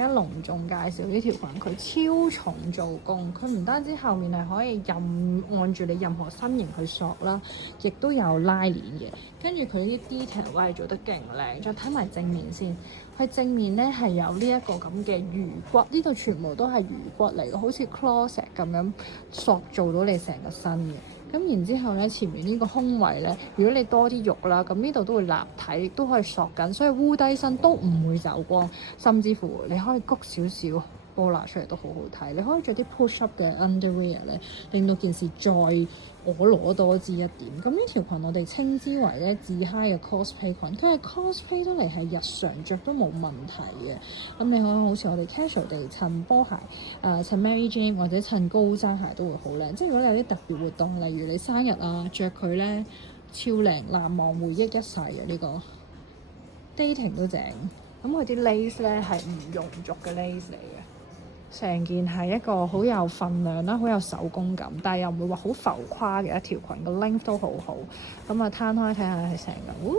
加隆重介紹呢條裙，佢超重做工，佢唔單止後面係可以按住你任何身形去索啦，亦都有拉鏈嘅。跟住佢啲 detail 位做得勁靚，再睇埋正面先。佢正面咧係有呢一個咁嘅魚骨，呢度全部都係魚骨嚟嘅，好似 closet 咁樣塑造到你成個身嘅。咁然之後咧，前面呢個胸圍咧，如果你多啲肉啦，咁呢度都會立體，亦都可以索緊，所以烏低身都唔會走光，甚至乎你可以谷少少波拿出嚟都好好睇。你可以着啲 push up 嘅 underwear 咧，令到件事再攞多姿一點。咁呢條裙我哋稱之為咧自嗨嘅 cosplay 裙，佢係 cosplay 得嚟係日常着都冇問題嘅。咁你可以好似我哋 casual 地襯波鞋、襯 Mary Jane 或者襯高踭鞋都會好靚。即係如果你有啲特別活動，例如你生日啊，着佢咧超靚，難忘回憶一世嘅呢個 dating 都正。咁佢啲 lace 咧係唔熔續嘅 lace 嚟嘅。成件係一個好有份量啦，好有手工感，但係又唔會話好浮誇嘅一條裙，個 length 都好好。咁啊，攤開睇下係成個，